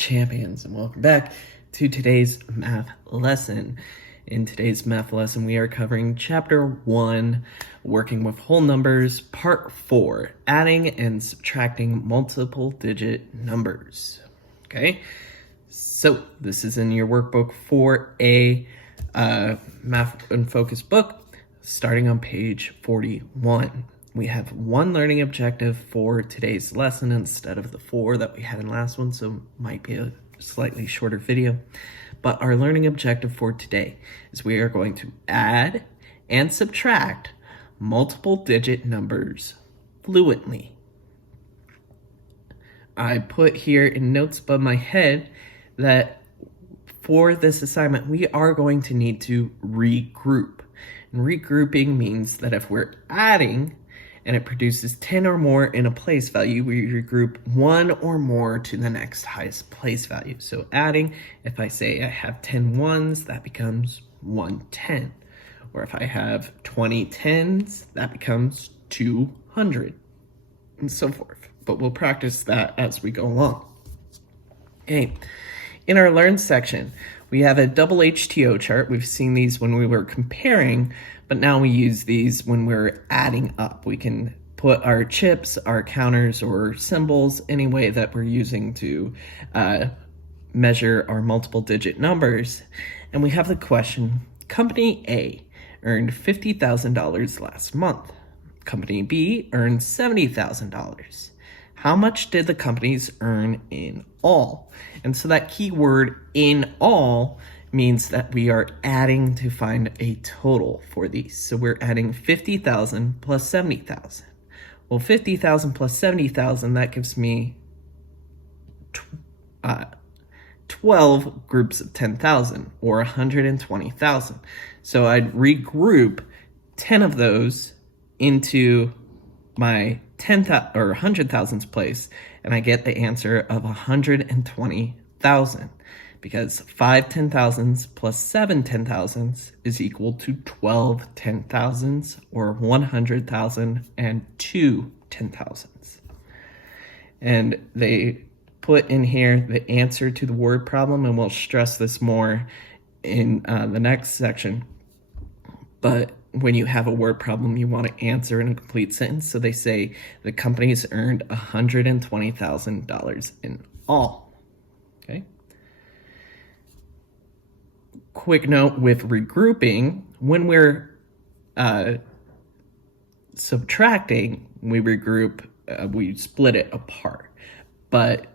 champions, and welcome back to today's math lesson. In today's math lesson, we are covering Chapter 1, Working with Whole Numbers, Part 4, Adding and Subtracting Multiple Digit Numbers. Okay, so this is in your workbook for a Math and Focus book, starting on page 41. We have one learning objective for today's lesson instead of the 4 that we had in last one, so might be a slightly shorter video. But our learning objective for today is we are going to add and subtract multiple digit numbers fluently. I put here in notes above my head that for this assignment, we are going to need to regroup. And regrouping means that if we're adding and it produces 10 or more in a place value, we regroup 1 or more to the next highest place value. So adding, if I say I have 10 ones, that becomes 110. Or if I have 20 tens, that becomes 200, and so forth. But we'll practice that as we go along. Okay, in our Learn section, we have a double Hto chart. We've seen these when we were comparing, but now we use these when we're adding up. We can put our chips, our counters, or symbols any way that we're using to measure our multiple digit numbers. And we have the question, Company A earned $50,000 last month. Company B earned $70,000. How much did the companies earn in all? And so that keyword in all means that we are adding to find a total for these. So we're adding 50,000 plus 70,000. Well, 50,000 plus 70,000, that gives me 12 groups of 10,000 or 120,000. So I'd regroup 10 of those into my 10,000 or 100,000s place, and I get the answer of 120,000 because 5 10,000s plus 7 10,000s is equal to 12 10,000s or 100,000 and 2 10,000s. And they put in here the answer to the word problem, and we'll stress this more in the next section. But when you have a word problem, you want to answer in a complete sentence. So they say the companies earned $120,000 in all. Okay. Quick note with regrouping, when we're subtracting, we regroup, we split it apart. But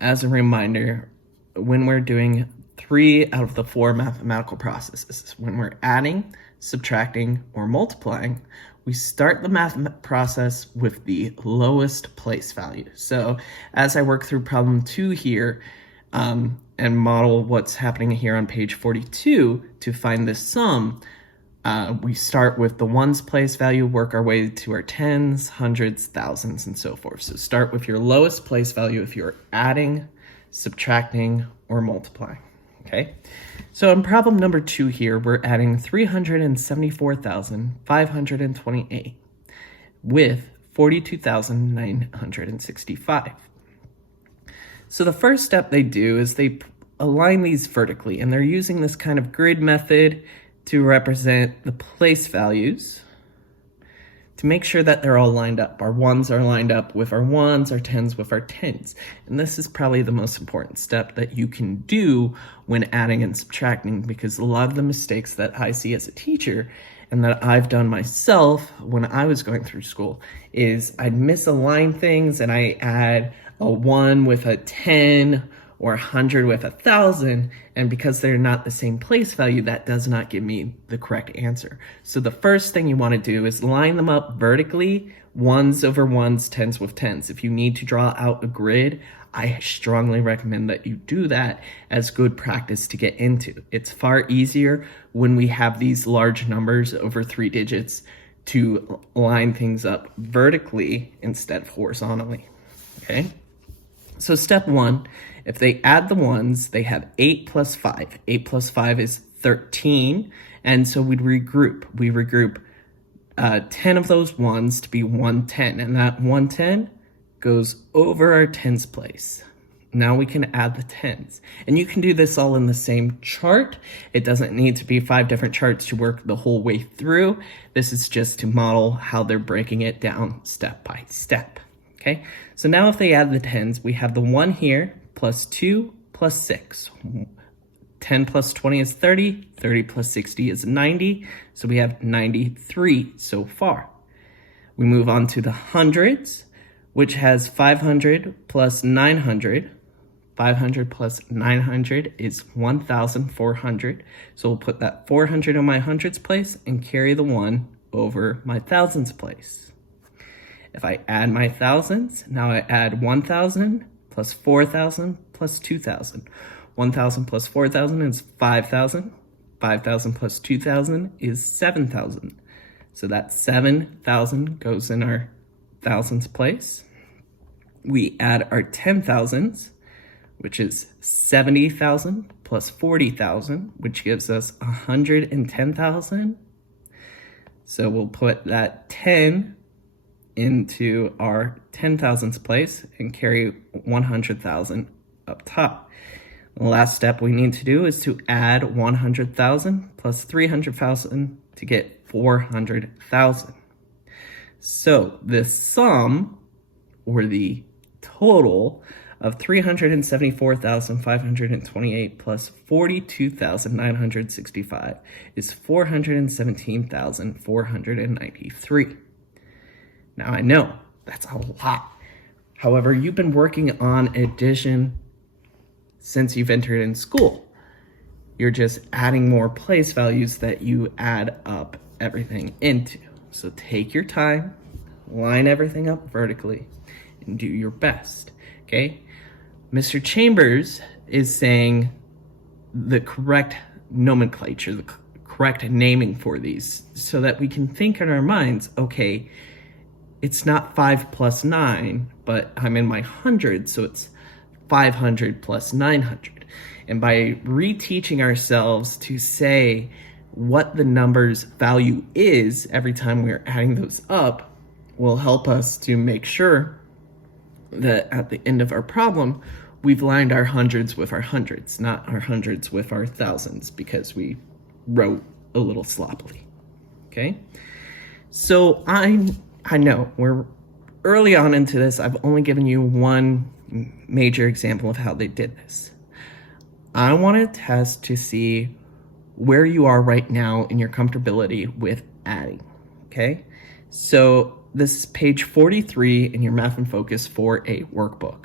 as a reminder, when we're doing 3 out of the 4 mathematical processes, when we're adding, subtracting, or multiplying, we start the math process with the lowest place value. So as I work through problem 2 here and model what's happening here on page 42 to find the sum, we start with the ones place value, work our way to our tens, hundreds, thousands, and so forth. So start with your lowest place value if you're adding, subtracting, or multiplying. Okay, so in problem number 2 here, we're adding 374,528 with 42,965. So the first step they do is they align these vertically, and they're using this kind of grid method to represent the place values to make sure that they're all lined up. Our ones are lined up with our ones, our tens with our tens. And this is probably the most important step that you can do when adding and subtracting, because a lot of the mistakes that I see as a teacher and that I've done myself when I was going through school is I'd misalign things and I add a 1 with a 10 or 100 with 1,000, and because they're not the same place value, that does not give me the correct answer. So the first thing you want to do is line them up vertically, ones over ones, tens with tens. If you need to draw out a grid, I strongly recommend that you do that as good practice to get into. It's far easier when we have these large numbers over 3 digits to line things up vertically instead of horizontally. Okay? So step 1, if they add the ones, they have 8 plus 5. 8 plus 5 is 13, and so we'd regroup. We regroup 10 of those ones to be 110, and that 110 goes over our tens place. Now we can add the tens. And you can do this all in the same chart. It doesn't need to be 5 different charts to work the whole way through. This is just to model how they're breaking it down step by step. Okay, so now if they add the tens, we have the 1 here, plus 2, plus 6. 10 plus 20 is 30, 30 plus 60 is 90, so we have 93 so far. We move on to the hundreds, which has 500 plus 900. 500 plus 900 is 1,400. So we'll put that 400 in my hundreds place and carry the 1 over my thousands place. If I add my thousands, now I add 1,000 plus 4,000 plus 2,000. 1,000 plus 4,000 is 5,000. 5,000 plus 2,000 is 7,000. So that 7,000 goes in our thousands place. We add our 10,000s, which is 70,000 plus 40,000, which gives us 110,000. So we'll put that 10 into our 10,000s place and carry 100,000 up top. The last step we need to do is to add 100,000 plus 300,000 to get 400,000. So the sum, or the total, of 374,528 plus 42,965 is 417,493. Now I know that's a lot. However, you've been working on addition since you've entered in school. You're just adding more place values that you add up everything into. So take your time, line everything up vertically, and do your best, okay? Mr. Chambers is saying the correct nomenclature, the correct naming for these, so that we can think in our minds, okay, it's not 5 plus 9, but I'm in my hundreds, so it's 500 plus 900. And by reteaching ourselves to say what the number's value is every time we're adding those up will help us to make sure that at the end of our problem, we've lined our hundreds with our hundreds, not our hundreds with our thousands, because we wrote a little sloppily, okay? So I know we're early on into this. I've only given you one major example of how they did this. I want to test to see where you are right now in your comfortability with adding, okay? So this is page 43 in your Math and Focus 4A workbook.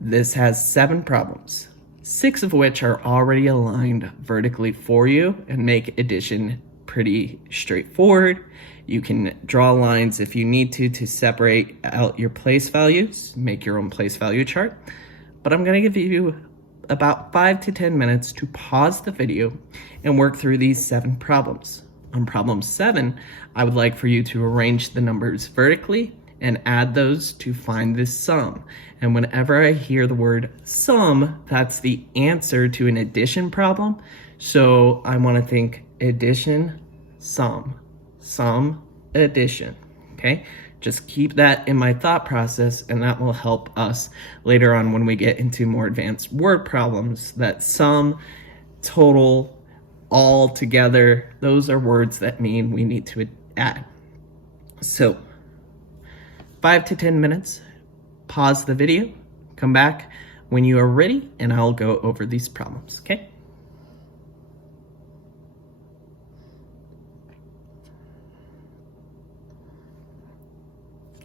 This has 7 problems, 6 of which are already aligned vertically for you and make addition pretty straightforward. You can draw lines if you need to separate out your place values, make your own place value chart. But I'm going to give you about 5 to 10 minutes to pause the video and work through these 7 problems. On problem 7, I would like for you to arrange the numbers vertically and add those to find this sum. And whenever I hear the word sum, that's the answer to an addition problem. So I want to think addition, sum, addition, okay? Just keep that in my thought process, and that will help us later on when we get into more advanced word problems. That sum, total, all together, those are words that mean we need to add. So 5 to 10 minutes, pause the video, come back when you are ready, and I'll go over these problems, okay?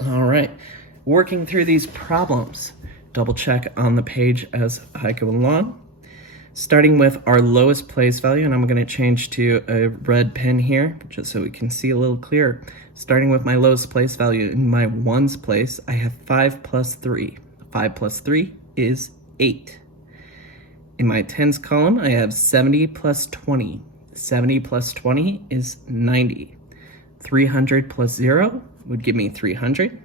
All right, working through these problems. Double check on the page as I go along. Starting with our lowest place value, and I'm going to change to a red pen here, just so we can see a little clearer. Starting with my lowest place value, in my ones place, I have 5 plus 3. 5 plus 3 is 8. In my tens column, I have 70 plus 20. 70 plus 20 is 90. 300 plus 0 would give me 300.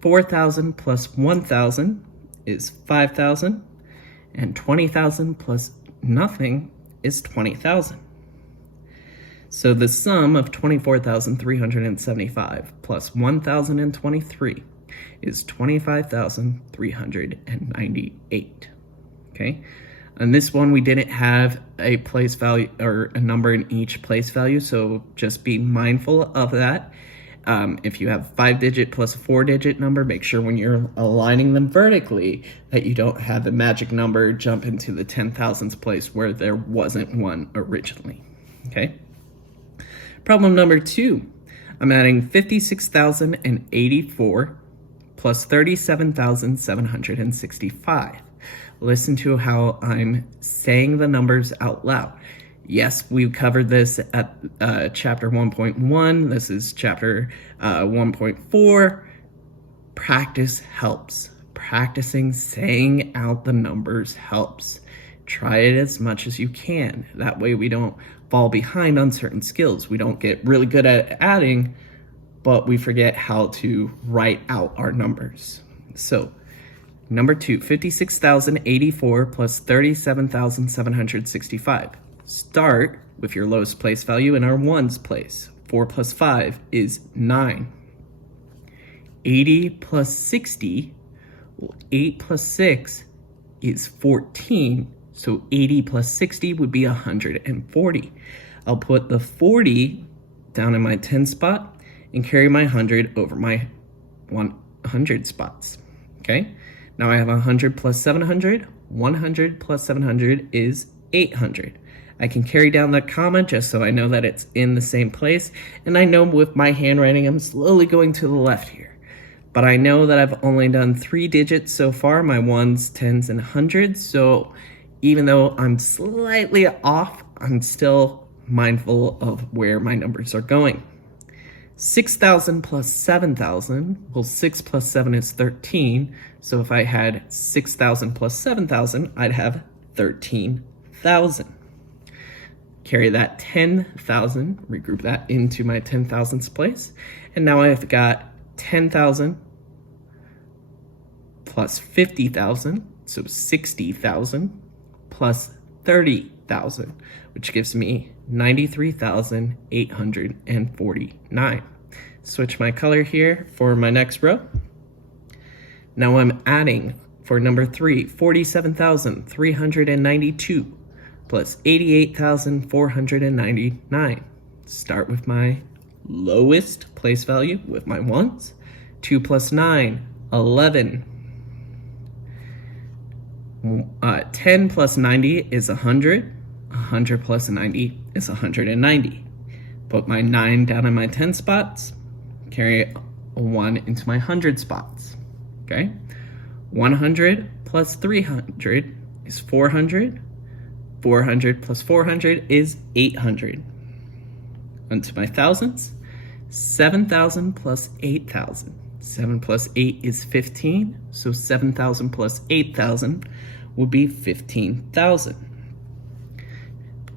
4,000 plus 1,000 is 5,000. And 20,000 plus nothing is 20,000. So the sum of 24,375 plus 1,023 is 25,398. Okay, and this one we didn't have a place value or a number in each place value, so just be mindful of that. If you have 5-digit plus a 4-digit number, make sure when you're aligning them vertically that you don't have the magic number jump into the 10,000th place where there wasn't one originally. Okay. Problem number 2, I'm adding 56,084 plus 37,765. Listen to how I'm saying the numbers out loud. Yes, we covered this at chapter 1.1. This is chapter 1.4. Practice helps. Practicing saying out the numbers helps. Try it as much as you can. That way we don't fall behind on certain skills. We don't get really good at adding, but we forget how to write out our numbers. So, number 2, 56,084 plus 37,765. Start with your lowest place value in our ones place. 4 plus 5 is 9. 80 plus 60, well, 8 plus 6 is 14. So 80 plus 60 would be 140. I'll put the 40 down in my 10 spot and carry my 100 over my 100 spots. Okay? Now I have 100 plus 700. 100 plus 700 is 800. I can carry down the comma just so I know that it's in the same place. And I know with my handwriting, I'm slowly going to the left here. But I know that I've only done 3 digits so far, my ones, tens, and hundreds. So even though I'm slightly off, I'm still mindful of where my numbers are going. 6,000 plus 7,000, well, 6 plus 7 is 13. So if I had 6,000 plus 7,000, I'd have 13,000. Carry that 10,000, regroup that into my 10,000ths place. And now I've got 10,000 plus 50,000, so 60,000, plus 30,000, which gives me 93,849. Switch my color here for my next row. Now I'm adding for number 3, 47,392 plus 88,499. Start with my lowest place value with my ones. 2 plus 9, 11. 10 plus 90 is 100. 100 plus 90 is 190. Put my 9 down in my 10 spots. Carry a 1 into my 100 spots. Okay? 100 plus 300 is 400. 400 plus 400 is 800. Onto my thousands. 7,000 plus 8,000. 7 plus 8 is 15. So 7,000 plus 8,000 would be 15,000.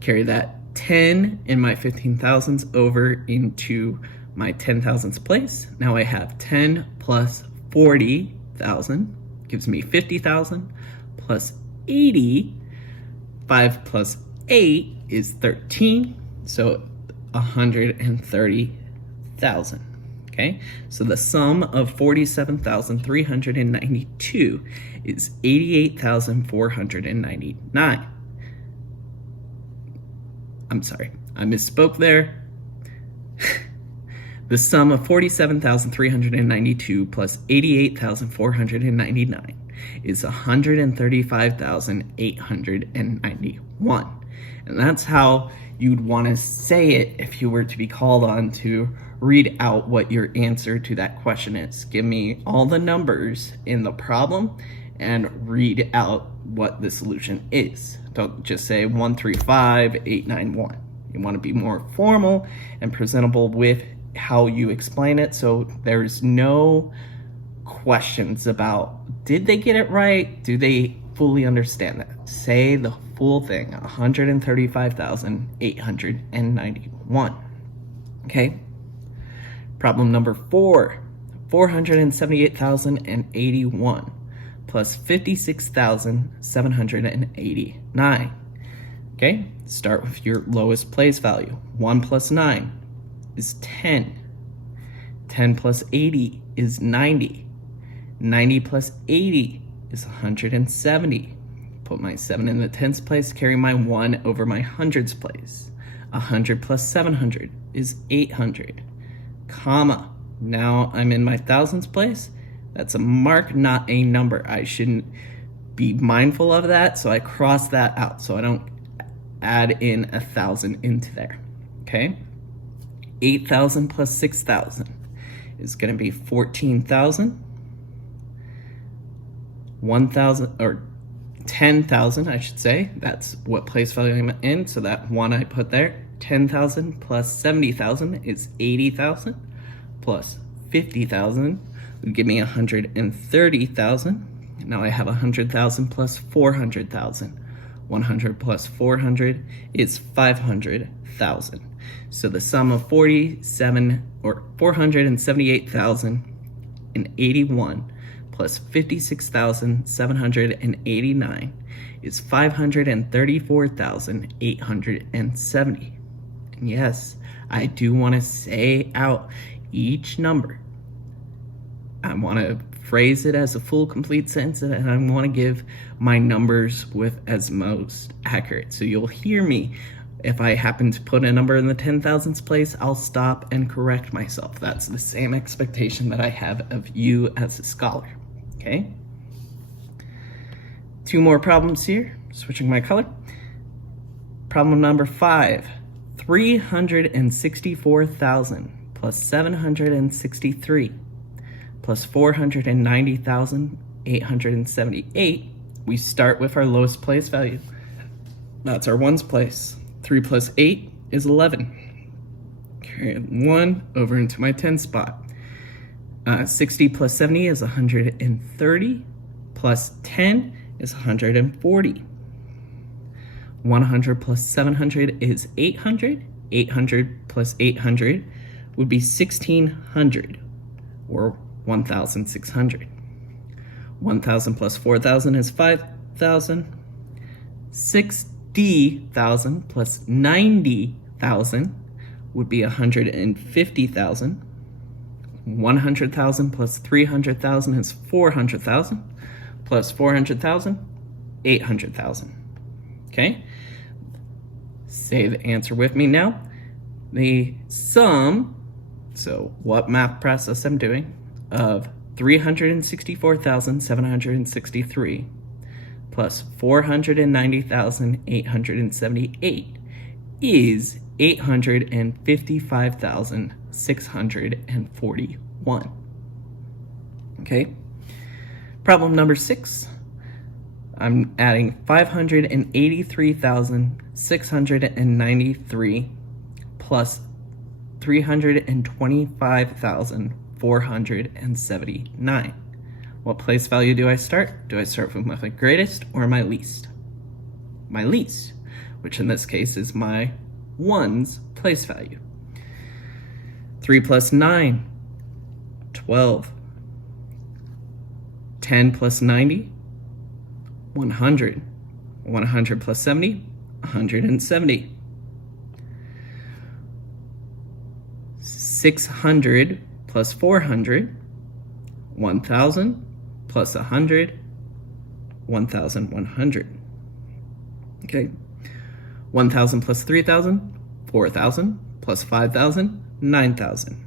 Carry that 10 in my 15,000s over into my 10,000ths place. Now I have 10 plus 40,000 gives me 50,000 plus 80. 5 plus 8 is 13. So 130,000. Okay, so the sum of 47,392 is 88,499. I'm sorry, I misspoke there. The sum of 47,392 plus 88,499 is 135,891. And that's how you'd want to say it if you were to be called on to read out what your answer to that question is. Give me all the numbers in the problem and read out what the solution is. Don't just say 135,891. You want to be more formal and presentable with how you explain it, so there's no questions about did they get it right? Do they fully understand that? Say the full thing, 135,891. Okay? Problem number 4, 478,081 plus 56,789. Okay? Start with your lowest place value. 1 plus 9 is 10. 10 plus 80 is 90. 90 plus 80 is 170. Put my 7 in the tens place, carry my 1 over my hundreds place. 100 plus 700 is 800, comma. Now I'm in my thousands place. That's a mark, not a number. I shouldn't be mindful of that, so I cross that out so I don't add in 1,000 into there, okay? 8,000 plus 6,000 is going to be 14,000. 1,000, or 10,000, I should say. That's what place value I'm in, so that 1 I put there. 10,000 plus 70,000 is 80,000, plus 50,000 would give me 130,000. Now I have 100,000 plus 400,000. 100 plus 400 is 500,000. So the sum of 478,081 plus 56,789 is 534,870. And yes, I do want to say out each number. I want to phrase it as a full, complete sentence, and I want to give my numbers with as most accurate. So you'll hear me. If I happen to put a number in the 10,000s place, I'll stop and correct myself. That's the same expectation that I have of you as a scholar, okay? 2 more problems here, switching my color. Problem number 5, 364,000 plus 763 plus 490,878. We start with our lowest place value. That's our ones place. 3 plus 8 is 11. Carry 1 over into my 10 spot. 60 plus 70 is 130, plus 10 is 140. 100 plus 700 is 800. 800 plus 800 would be 1,600, or 1,600. 1,000 plus 4,000 is 5,000. 60,000 plus 90,000 would be 150,000. 100,000 plus 300,000 is 400,000. Plus 400,000, 800,000. Okay? Say the answer with me now. The sum, so what math process I'm doing, of 364,763 plus 490,878 is 855,641. Okay? Problem number 6. I'm adding 583,693 plus 325,479. What place value do I start? Do I start with my greatest or my least? My least, which in this case is my ones place value. 3 plus 9, 12. 10 plus 90, 100. 100 plus 70, 170. 600 plus 400, 1,000 plus 100, 1,100. Okay. 1,000 plus 3,000, 4,000 plus 5,000, 9,000.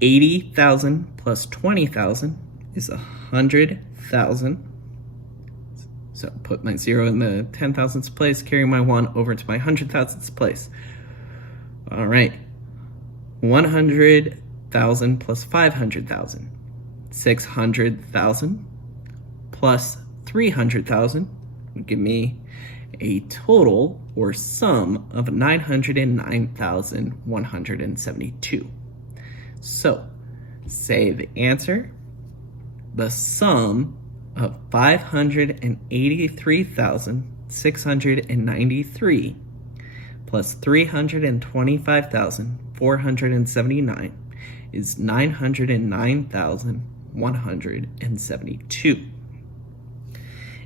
80,000 plus 20,000 is 100,000. So put my 0 in the 10,000ths place, carry my 1 over to my 100,000ths place. All right. 100,000 plus 500,000. 600,000 plus 300,000 would give me a total or sum of 909,172. So say the answer. The sum of 583,693 plus 325,479 is 909,172.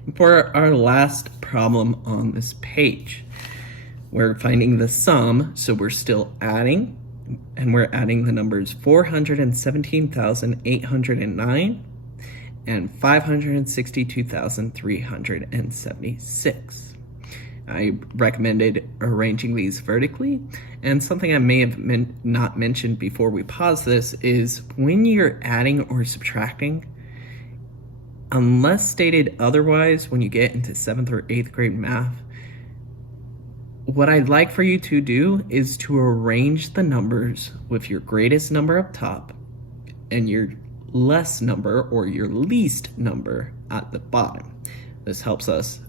And for our last problem on this page, we're finding the sum, so we're still adding. and we're adding the numbers 417,809 and 562,376. I recommended arranging these vertically, and something I may have not mentioned before we pause this is when you're adding or subtracting, unless stated otherwise when you get into 7th or 8th grade math, what I'd like for you to do is to arrange the numbers with your greatest number up top and your less number or your least number at the bottom. This helps us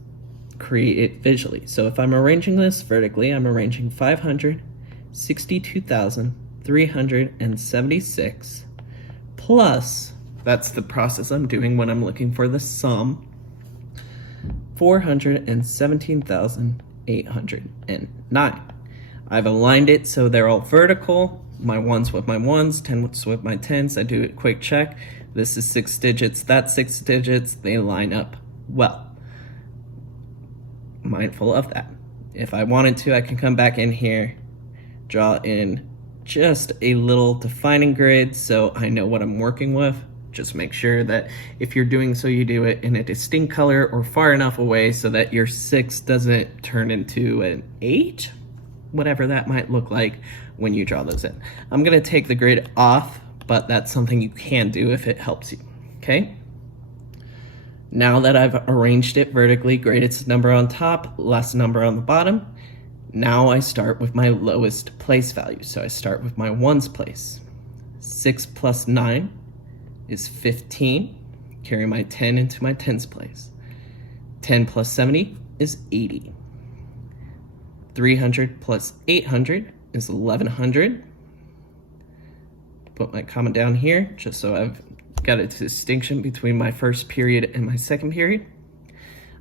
create it visually. So if I'm arranging this vertically, I'm arranging 562,376 plus, that's the process I'm doing when I'm looking for the sum, 417,809. I've aligned it so they're all vertical, my ones with my ones, tens with my tens. I do a quick check. This is 6 digits, that's 6 digits, they line up well. Mindful of that. If I wanted to, I can come back in here, draw in just a little defining grid so I know what I'm working with. Just make sure that if you're doing so, you do it in a distinct color or far enough away so that your 6 doesn't turn into an 8, whatever that might look like when you draw those in. I'm gonna take the grid off, but that's something you can do if it helps you, okay? Now that I've arranged it vertically, greatest number on top, less number on the bottom, now I start with my lowest place value. So I start with my ones place. 6 plus 9 is 15. Carry my 10 into my tens place. 10 plus 70 is 80. 300 plus 800 is 1100. Put my comma down here just so I've got a distinction between my first period and my second period.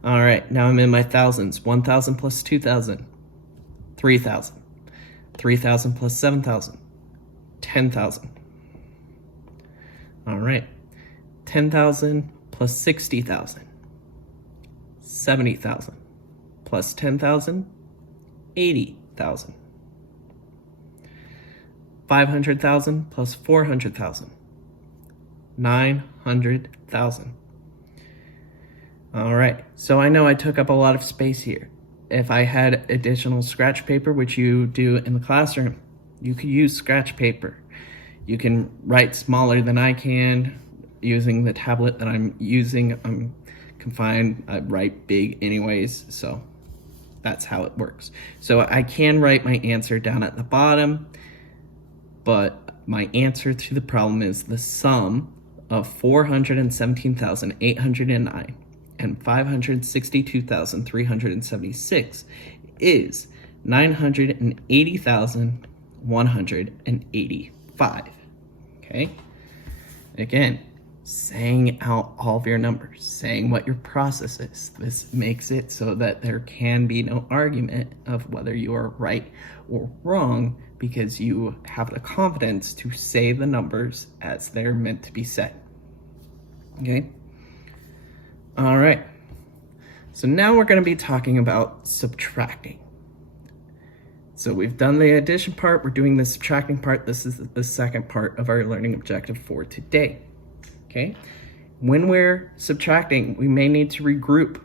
All right, now I'm in my thousands. 1,000 plus 2,000, 3,000. 3,000 plus 7,000, 10,000. All right, 10,000 plus 60,000, 70,000. Plus 10,000, 80,000. 500,000 plus 400,000. 900,000. All right, so I know I took up a lot of space here. If I had additional scratch paper, which you do in the classroom, you could use scratch paper. You can write smaller than I can using the tablet that I'm using. I'm confined, I write big anyways, so that's how it works. So I can write my answer down at the bottom, but my answer to the problem is the sum of 417,809 and 562,376 is 980,185. Okay? Again, saying out all of your numbers, saying what your process is. This makes it so that there can be no argument of whether you are right or wrong because you have the confidence to say the numbers as they're meant to be said. Okay? All right. So now we're going to be talking about subtracting. So we've done the addition part, we're doing the subtracting part. This is the second part of our learning objective for today. Okay? When we're subtracting, we may need to regroup.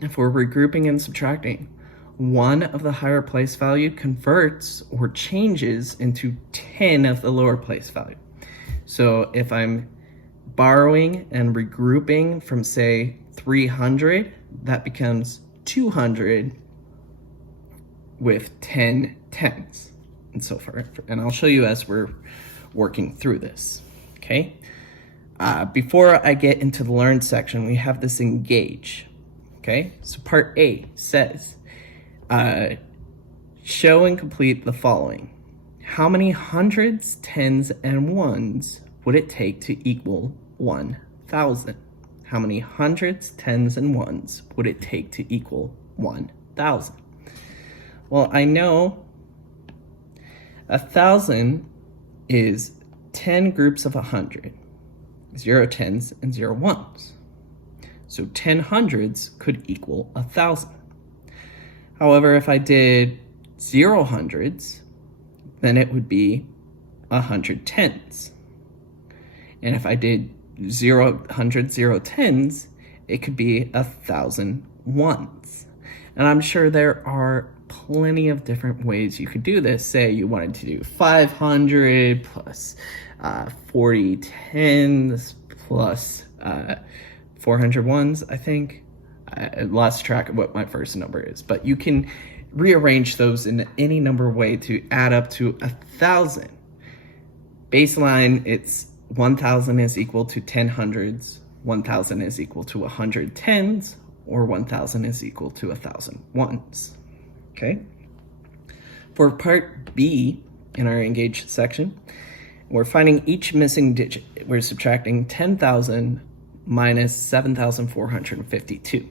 If we're regrouping and subtracting, one of the higher place value converts or changes into 10 of the lower place value. So if I'm borrowing and regrouping from, say, 300, that becomes 200 with 10 tens and so forth. And I'll show you as we're working through this, okay? Before I get into the learn section, we have this engage, okay? So part A says, show and complete the following. How many hundreds, tens, and ones would it take to equal 1,000? How many hundreds, tens, and ones would it take to equal 1,000? Well, I know 1,000 is 10 groups of 100, 0 tens and 0 ones. So 10 hundreds could equal 1,000. However, if I did 0 hundreds, then it would be 100 tens. And if I did 0 tens, it could be 1,000 ones. And I'm sure there are plenty of different ways you could do this. Say you wanted to do 500 plus 40 tens plus 400 ones, I think. I lost track of what my first number is, but you can rearrange those in any number way to add up to 1,000. Baseline, it's 1,000 is equal to 10 hundreds, 1,000 is equal to 100 tens, or 1,000 is equal to 1,000 ones. Okay? For part B in our engaged section, we're finding each missing digit. We're subtracting 10,000 minus 7,452.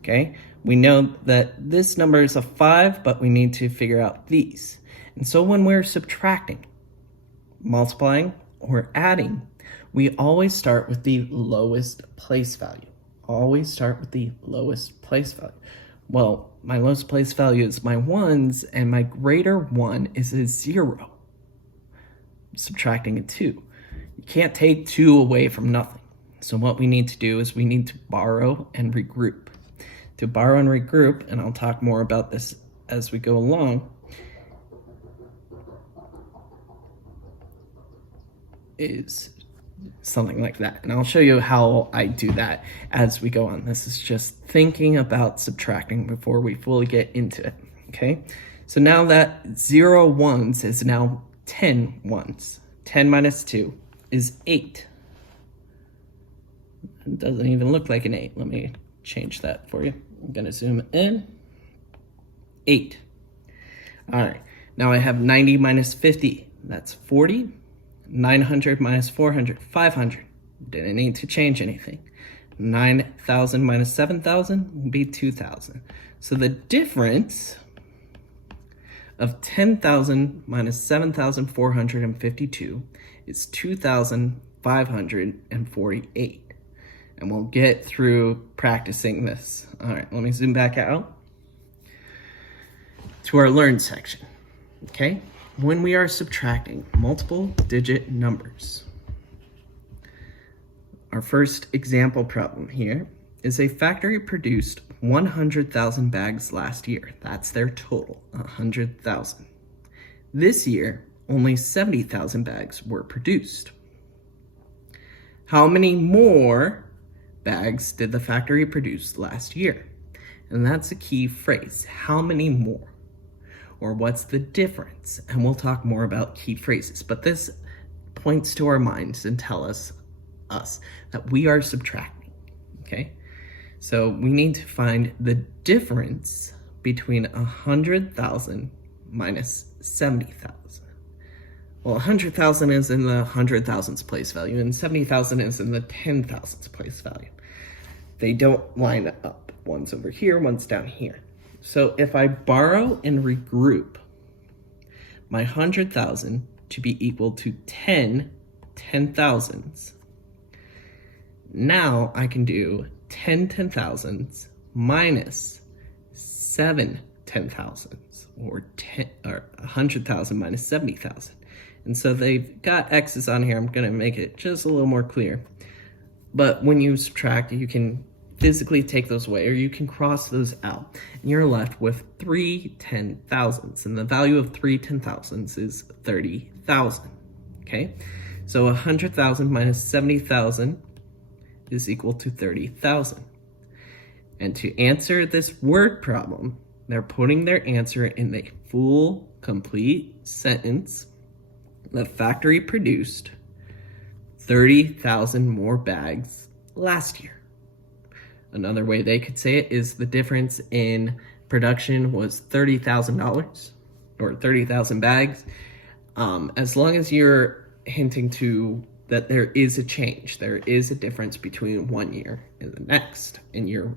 Okay? We know that this number is a 5, but we need to figure out these. And so when we're subtracting, multiplying, or adding, we always start with the lowest place value. Always start with the lowest place value. Well, my lowest place value is my ones, and my greater one is a 0. Subtracting a 2. You can't take 2 away from nothing. So what we need to do is we need to borrow and regroup. To borrow and regroup, and I'll talk more about this as we go along, is something like that. And I'll show you how I do that as we go on. This is just thinking about subtracting before we fully get into it, okay? So now that 0 ones is now 10 ones. 10 minus 2 is 8. It doesn't even look like an 8. Let me change that for you. I'm gonna zoom in. 8. All right, now I have 90 minus 50. That's 40. 900 minus 400, 500. Didn't need to change anything. 9,000 minus 7,000 will be 2,000. So the difference of 10,000 minus 7,452 is 2,548. And we'll get through practicing this. All right, let me zoom back out to our learn section, okay? When we are subtracting multiple digit numbers, our first example problem here is a factory produced 100,000 bags last year. That's their total, 100,000. This year, only 70,000 bags were produced. How many more bags did the factory produce last year? And that's a key phrase, how many more? Or what's the difference? And we'll talk more about key phrases, but this points to our minds and tell us that we are subtracting, okay? So we need to find the difference between 100,000 minus 70,000. Well, 100,000 is in the 100,000s place value, and 70,000 is in the 10,000s place value. They don't line up. One's over here, one's down here. So if I borrow and regroup my 100,000 to be equal to 10 10,000s, now I can do 10 10,000s minus 7 10,000s, or 100,000 minus 70,000. And so they've got X's on here. I'm going to make it just a little more clear. But when you subtract, you can physically take those away, or you can cross those out, and you're left with 3 10,000s, and the value of 3 10,000s is 30,000, okay? So 100,000 minus 70,000 is equal to 30,000. And to answer this word problem, they're putting their answer in the full, complete sentence. The factory produced 30,000 more bags last year. Another way they could say it is the difference in production was $30,000 or 30,000 bags. As long as you're hinting to that there is a change, there is a difference between one year and the next in your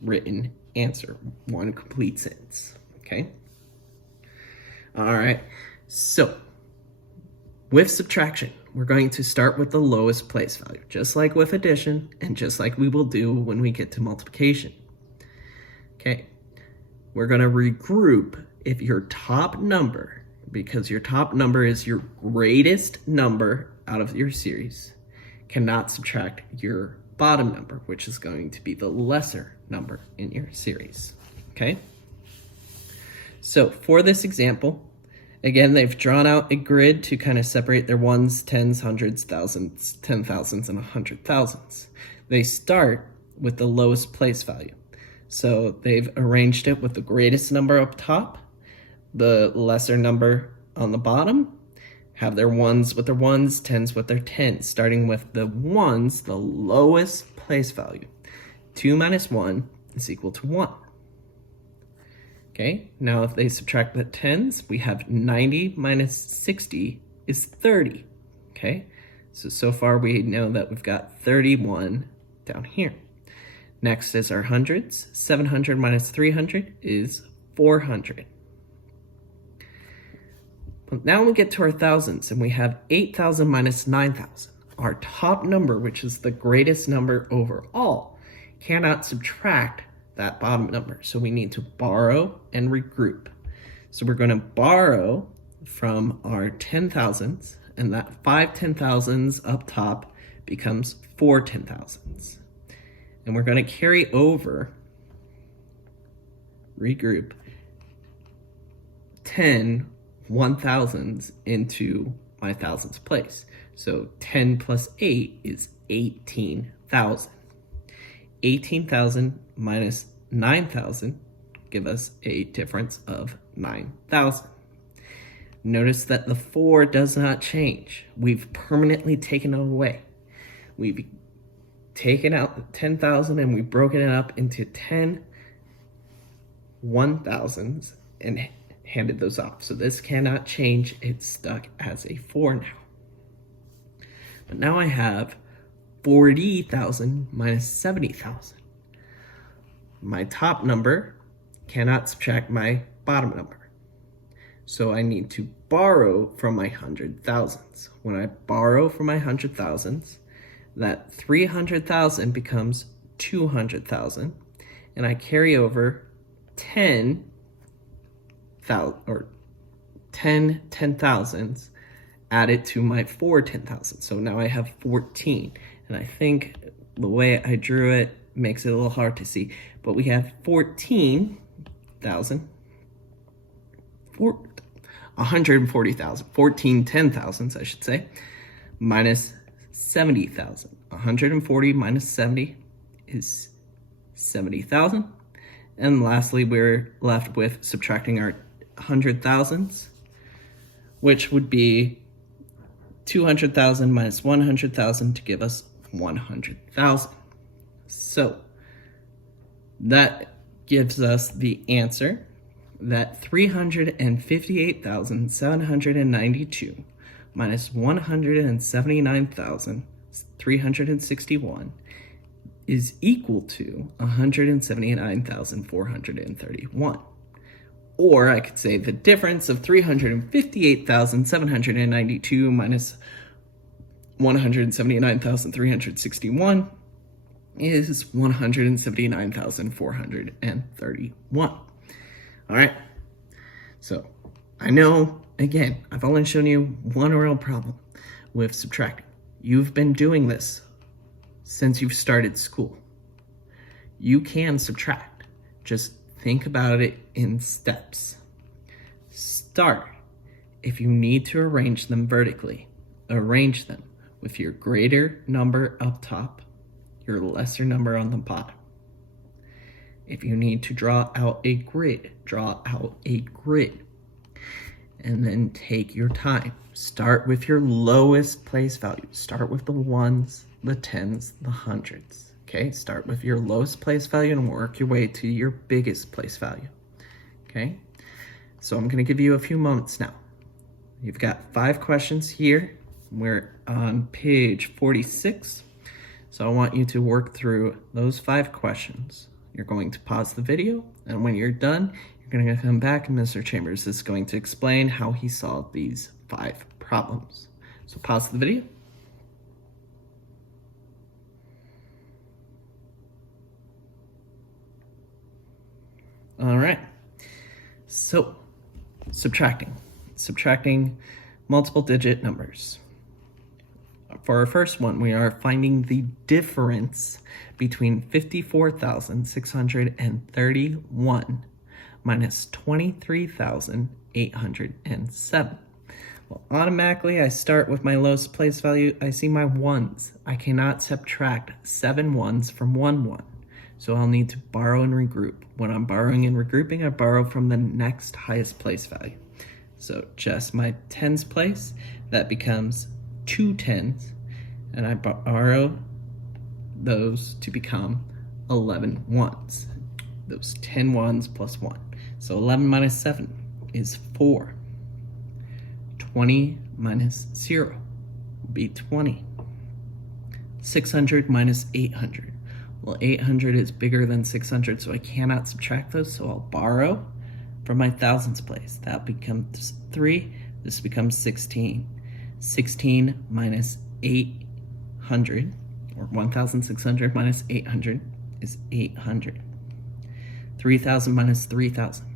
written answer, one complete sentence, okay? All right, so with subtraction, we're going to start with the lowest place value, just like with addition, and just like we will do when we get to multiplication. Okay, we're going to regroup if your top number because your top number is your greatest number out of your series, cannot subtract your bottom number, which is going to be the lesser number in your series, okay? So for this example, again, they've drawn out a grid to kind of separate their ones, tens, hundreds, thousands, 10,000s, and 100,000s. They start with the lowest place value. So they've arranged it with the greatest number up top, the lesser number on the bottom, have their ones with their ones, tens with their tens, starting with the ones, the lowest place value. 2 minus 1 is equal to 1. Okay, now if they subtract the tens, we have 90 minus 60 is 30. Okay, so far we know that we've got 31 down here. Next is our hundreds. 700 minus 300 is 400. But now we get to our thousands, and we have 8,000 minus 9,000. Our top number, which is the greatest number overall, cannot subtract that bottom number. So we need to borrow and regroup. So we're going to borrow from our 10,000s, and that 5 10,000s up top becomes 4 10,000s. And we're going to carry over, regroup, 10 1,000s into my thousands place. So 10 plus 8 is 18,000. 18,000 minus 9,000 give us a difference of 9,000. Notice that the 4 does not change. We've permanently taken it away. We've taken out 10,000 and we've broken it up into 10 1,000s and handed those off. So this cannot change. It's stuck as a 4 now. But now I have 40,000 minus 70,000. My top number cannot subtract my bottom number. So I need to borrow from my 100,000s. When I borrow from my 100,000s, that 300,000 becomes 200,000, and I carry over 10 10,000s added to my 4 10,000. So now I have 14. And I think the way I drew it makes it a little hard to see, but we have 14,000, 140,000, 14 10,000s, I should say, minus 70,000. 140 minus 70 is 70,000. And lastly, we're left with subtracting our 100,000s, which would be 200,000 minus 100,000 to give us 100,000. So that gives us the answer that 358,792 minus 179,361 is equal to 179,431. Or I could say the difference of 358,792 minus 179,361 is 179,431. All right. So I know, again, I've only shown you one real problem with subtracting. You've been doing this since you've started school. You can subtract. Just think about it in steps. Start. If you need to arrange them vertically, arrange them with your greater number up top, your lesser number on the bottom. If you need to draw out a grid, draw out a grid. And then take your time. Start with your lowest place value. Start with the ones, the tens, the hundreds. Okay, start with your lowest place value and work your way to your biggest place value. Okay, so I'm going to give you a few moments now. You've got 5 questions here. We're on page 46. So I want you to work through those 5 questions. You're going to pause the video, and when you're done, you're going to come back and Mr. Chambers is going to explain how he solved these 5 problems. So pause the video. All right, so subtracting. subtracting multiple digit numbers. For our first one, we are finding the difference between 54,631 minus 23,807. Well, automatically I start with my lowest place value. I see my ones. I cannot subtract 7 ones from 1 1. So I'll need to borrow and regroup. When I'm borrowing and regrouping, I borrow from the next highest place value. So just my tens place, that becomes 2 tens, and I borrow those to become 11 ones. Those 10 ones plus 1. So 11 minus 7 is 4. 20 minus 0 will be 20. 600 minus 800. Well, 800 is bigger than 600, so I cannot subtract those, so I'll borrow from my thousands place. That becomes 3. This becomes 16. 16 minus 800, or 1,600 minus 800 is 800. 3,000 minus 3,000,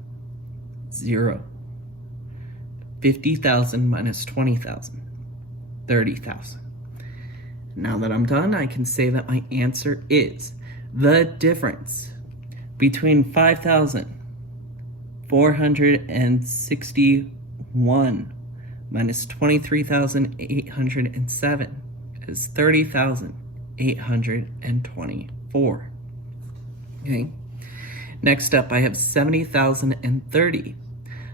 0. 50,000 minus 20,000, 30,000. Now that I'm done, I can say that my answer is the difference between 5,461 minus 23,807 is 30,824. Okay. Next up, I have 70,030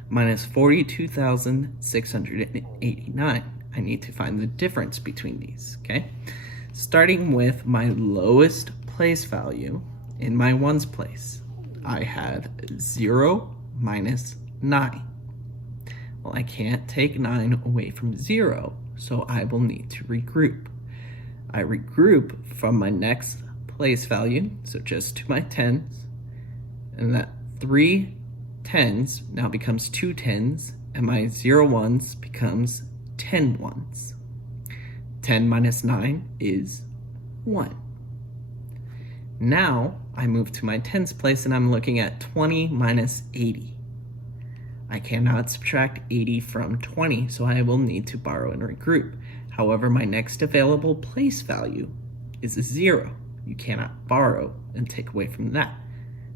minus 42,689. I need to find the difference between these, okay? Starting with my lowest place value in my ones place, I had 0 minus 9. Well, I can't take 9 away from 0, so I will need to regroup. I regroup from my next place value, so just to my tens, and that 3 tens now becomes 2 tens, and my 0 ones becomes 10 ones. 10 minus 9 is 1. Now I move to my tens place and I'm looking at 20 minus 80. I cannot subtract 80 from 20, so I will need to borrow and regroup. However, my next available place value is a 0. You cannot borrow and take away from that.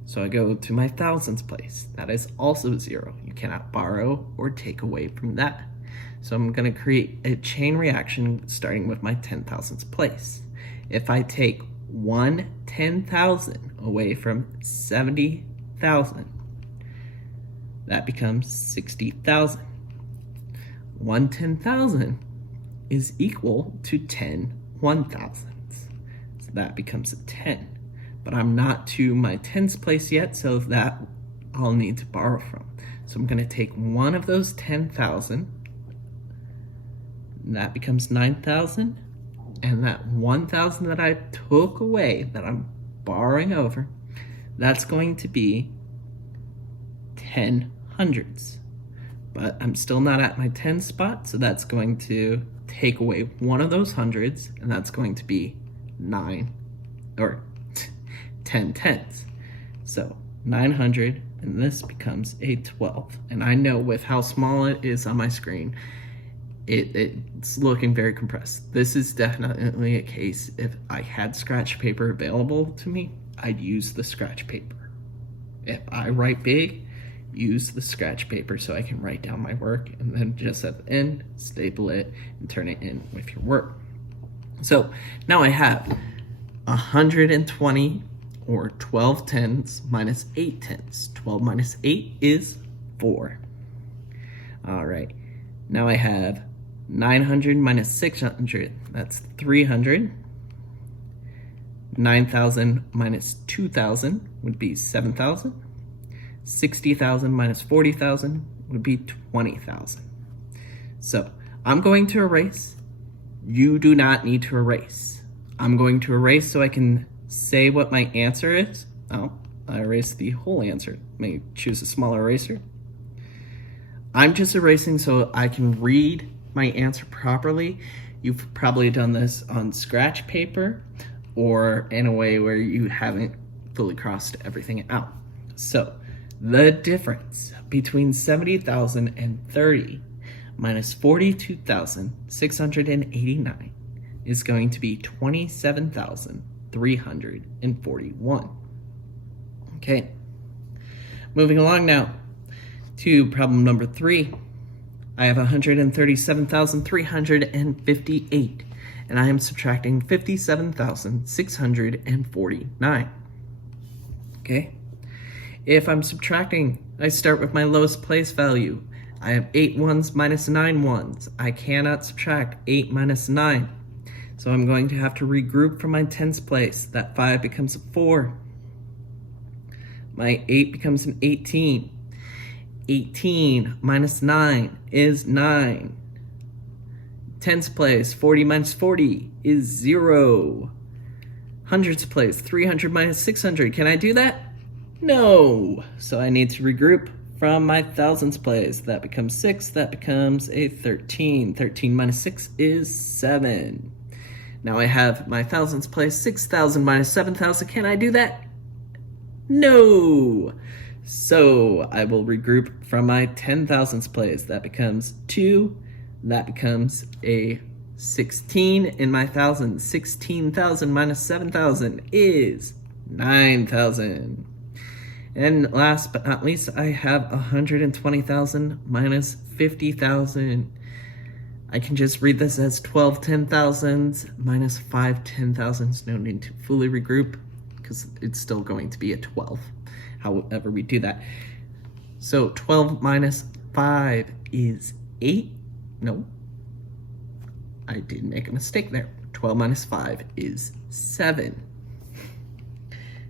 So I go to my thousands place. That is also 0. You cannot borrow or take away from that. So I'm going to create a chain reaction starting with my 10,000s place. If I take 1 10,000 away from 70,000, that becomes 60,000. 1 10,000 is equal to 10 1,000s. So that becomes a 10. But I'm not to my tens place yet, so that I'll need to borrow from. So I'm going to take one of those 10,000, and that becomes 9,000, and that 1,000 that I took away, that I'm borrowing over, that's going to be 10 hundreds. But I'm still not at my 10 spot, so that's going to take away one of those hundreds, and that's going to be 9, or 10 tens. So 900, and this becomes a 12. And I know with how small it is on my screen, it's looking very compressed. This is definitely a case, if I had scratch paper available to me, I'd use the scratch paper. If I write big, use the scratch paper so I can write down my work, and then just at the end, staple it and turn it in with your work. So now I have 120, or 12 tens minus 8 tens. 12 minus 8 is 4. All right, now I have 900 minus 600, that's 300. 9,000 minus 2,000 would be 7,000. 60,000 minus 40,000 would be 20,000. So I'm going to erase. You do not need to erase. I'm going to erase so I can say what my answer is. Oh, I erased the whole answer. Let me choose a smaller eraser. I'm just erasing so I can read my answer properly. You've probably done this on scratch paper or in a way where you haven't fully crossed everything out. So the difference between 70,000 and 30 minus 42,689 is going to be 27,341. Okay, moving along now to problem number 3. I have 137,358, and I am subtracting 57,649. Okay, if I'm subtracting, I start with my lowest place value. I have 8 ones minus 9 ones. I cannot subtract 8 minus 9. So I'm going to have to regroup from my tens place. That 5 becomes a 4. My 8 becomes an 18. 18 minus 9 is 9. Tens place, 40 minus 40 is 0. Hundreds place, 300 minus 600. Can I do that? No. So I need to regroup from my thousands place. That becomes 6. That becomes a 13. 13 minus 6 is 7. Now I have my thousands place, 6,000 minus 7,000. Can I do that? No. So I will regroup from my 10,000s place. That becomes 2. That becomes a 16 in my thousands. 16,000 minus 7,000 is 9,000. And last but not least, I have 120,000 minus 50,000. I can just read this as 12 10,000s minus 5 10,000s. No need to fully regroup because it's still going to be a 12, however we do that. So 12 minus 5 is 8. No, I did make a mistake there. 12 minus 5 is 7.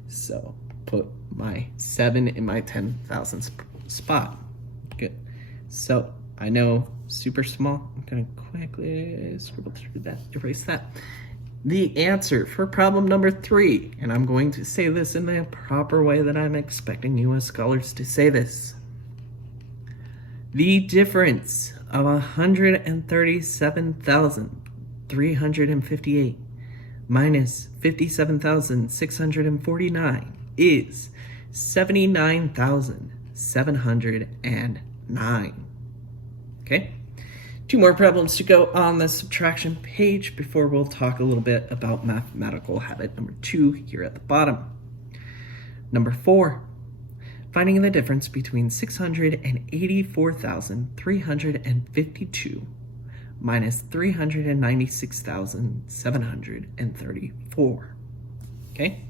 So put my 7 in my 10,000th spot. Good. So I know super small. I'm going to quickly scribble through that, erase that. The answer for problem number 3, and I'm going to say this in the proper way that I'm expecting you as scholars to say this. The difference of 137,358 minus 57,649 is 79,709. Okay? 2 more problems to go on the subtraction page before we'll talk a little bit about mathematical habit number 2 here at the bottom. Number 4, finding the difference between 684,352 minus 396,734. Okay,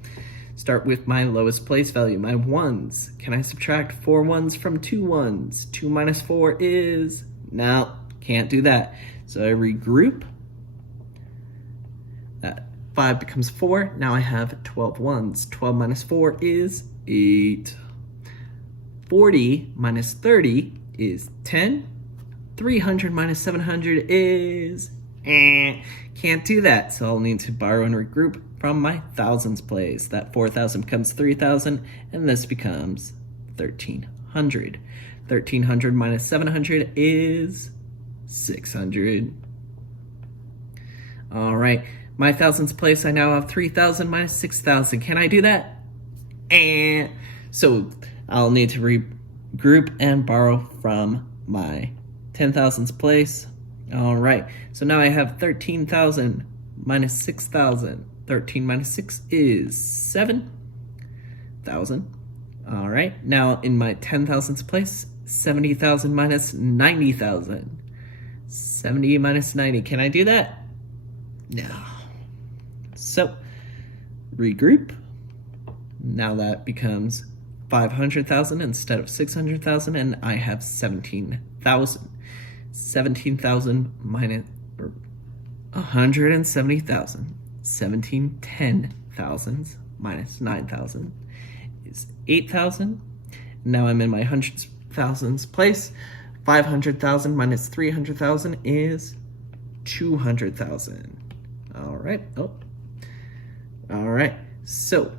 start with my lowest place value, my ones. Can I subtract 4 ones from 2 ones? 2 minus 4 is, no, can't do that. So I regroup. That 5 becomes 4. Now I have 12 ones. 12 minus 4 is 8. 40 minus 30 is 10. 300 minus 700 is, can't do that. So I'll need to borrow and regroup from my thousands place. That 4,000 becomes 3,000, and this becomes 1,300. 1,300 minus 700 is 600. All right, my thousands place, I now have 3,000 minus 6,000. Can I do that? So I'll need to regroup and borrow from my 10,000s place. All right, so now I have 13,000 minus 6,000. 13 minus 6 is 7,000. All right, now in my 10,000s place, 70,000 minus 90,000. 70 minus 90, can I do that? No. So, regroup. Now that becomes 500,000 instead of 600,000, and I have 17,000. 17,000 minus 170,000. 17 10,000s minus 9,000 is 8,000. Now I'm in my hundreds thousands place. 500,000 minus 300,000 is 200,000. All right. All right. So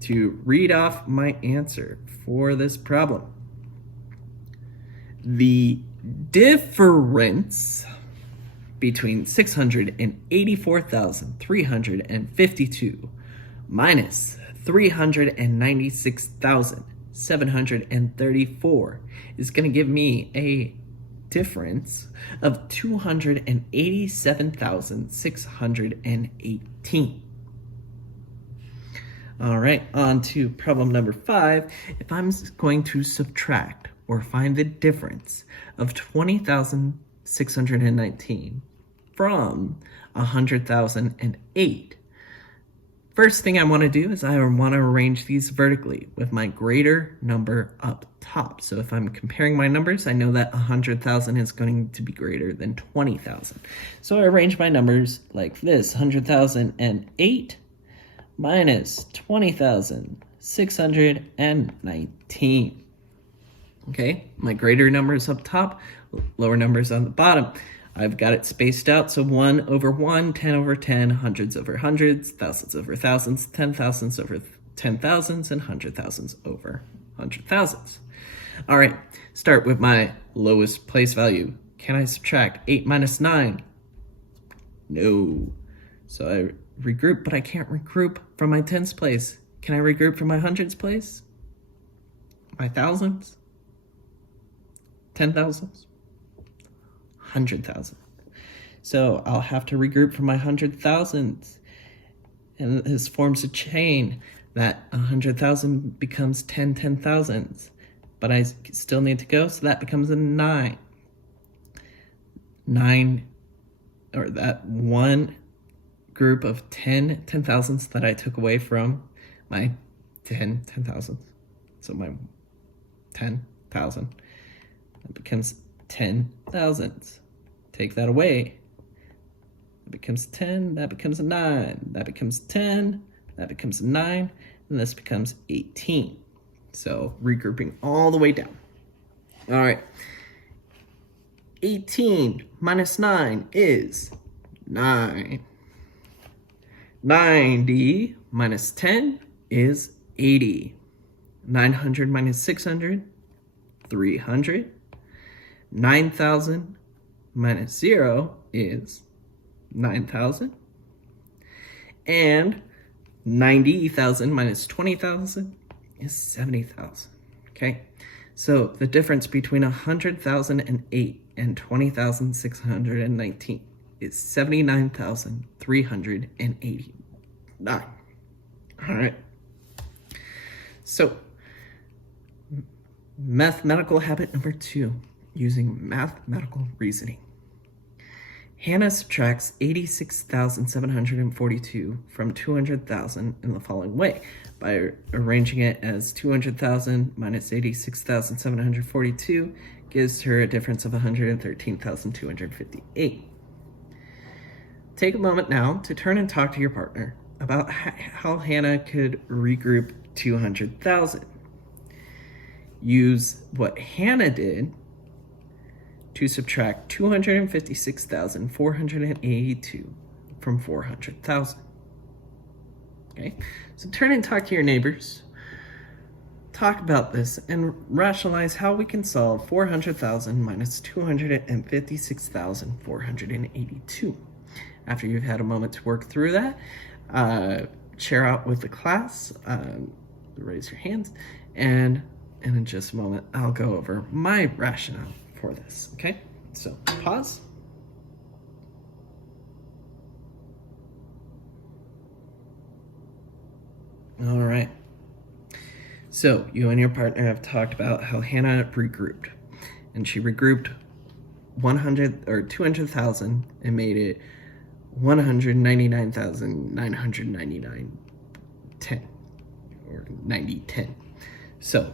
to read off my answer for this problem, the difference between 684,352 minus 396,734 is going to give me a difference of 287,618. All right, on to problem number 5. If I'm going to subtract or find the difference of 20,619 from 100,008, first thing I want to do is I want to arrange these vertically with my greater number up top. So if I'm comparing my numbers, I know that 100,000 is going to be greater than 20,000. So I arrange my numbers like this: 100,008 minus 20,619. Okay, my greater numbers up top, lower numbers on the bottom. I've got it spaced out, so 1 over 1, 10 over 10, hundreds over hundreds, thousands over thousands, 10,000s over 10,000s, and 100,000s over 100,000s. All right, start with my lowest place value. Can I subtract 8 minus 9? No. So I regroup, but I can't regroup from my tens place. Can I regroup from my hundreds place? My thousands? 10,000s? 100,000. So I'll have to regroup from my 100,000s. And this forms a chain that 100,000 becomes 10 10,000s. But I still need to go, so that becomes a 9. 9, or that one group of 10 10,000s that I took away from my 10 10,000s. So my 10,000. That becomes 10,000s. Take that away. That becomes 10. That becomes a 9. That becomes 10. That becomes a 9. And this becomes 18. So regrouping all the way down. All right. 18 minus 9 is 9. 90 minus 10 is 80. 900 minus 600, 300. 9,000 minus 0 is 9,000. And 90,000 minus 20,000 is 70,000. Okay, so the difference between 100,008 and 20,619 is 79,389. All right. So mathematical habit number 2, using mathematical reasoning. Hannah subtracts 86,742 from 200,000 in the following way, by arranging it as 200,000 minus 86,742 gives her a difference of 113,258. Take a moment now to turn and talk to your partner about how Hannah could regroup 200,000. Use what Hannah did to subtract 256,482 from 400,000. Okay, so turn and talk to your neighbors. Talk about this and rationalize how we can solve 400,000 minus 256,482. After you've had a moment to work through that, share out with the class, raise your hands, and in just a moment, I'll go over my rationale for this, okay? So pause. All right. So you and your partner have talked about how Hannah regrouped, and she regrouped 200,000 and made it 199,999.10 or 90.10. So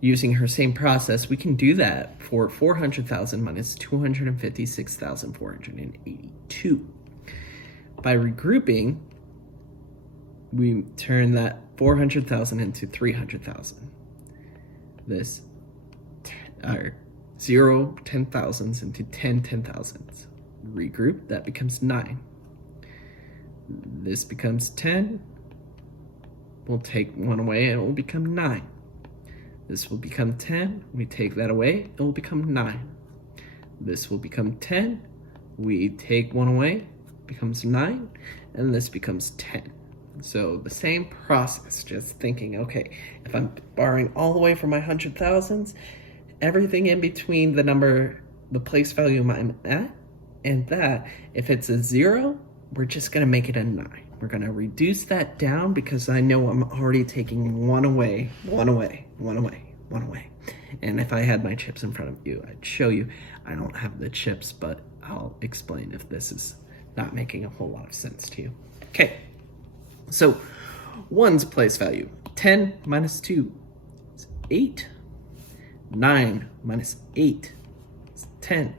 using her same process, we can do that for 400,000 minus 256,482. By regrouping, we turn that 400,000 into 300,000. This 0 10,000s into 10 10,000s. Regroup, that becomes 9. This becomes 10. We'll take 1 away and it will become 9. This will become 10. We take that away, it will become 9. This will become 10. We take 1 away, becomes 9. And this becomes 10. So the same process, just thinking, okay, if I'm borrowing all the way from my 100,000s, everything in between the number the place value I'm at, and that if it's a 0, we're just gonna make it a 9. We're gonna reduce that down because I know I'm already taking 1 away, 1 away, 1 away, 1 away. And if I had my chips in front of you, I'd show you. I don't have the chips, but I'll explain if this is not making a whole lot of sense to you. Okay, so 1's place value, 10 minus 2 is 8. 9 minus 8 is 10.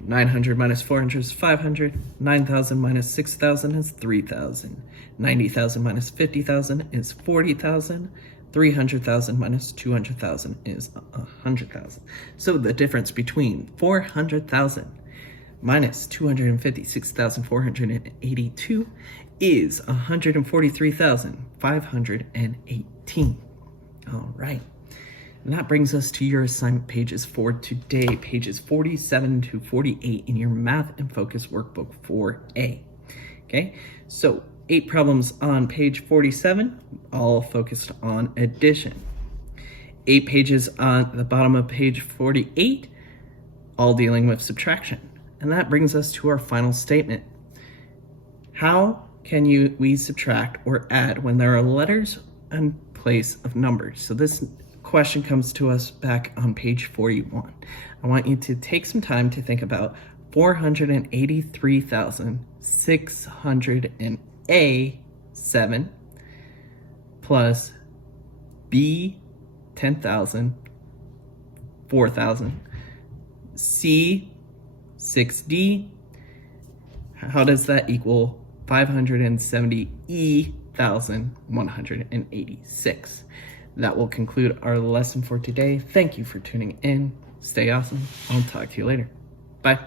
900 minus 400 is 500. 9,000 minus 6,000 is 3,000. 90,000 minus 50,000 is 40,000. 300,000 minus 200,000 is 100,000. So the difference between 400,000 minus 256,482 is 143,518. All right. And that brings us to your assignment pages for today, pages 47 to 48 in your Math and Focus Workbook 4A. Okay, so 8 problems on page 47, all focused on addition. 8 pages on the bottom of page 48, all dealing with subtraction. And that brings us to our final statement. How can we subtract or add when there are letters in place of numbers? So this question comes to us back on page 41. I want you to take some time to think about 483,600 plus B 10,000, 4,000, C 6D. How does that equal 570,186? That will conclude our lesson for today. Thank you for tuning in. Stay awesome. I'll talk to you later. Bye.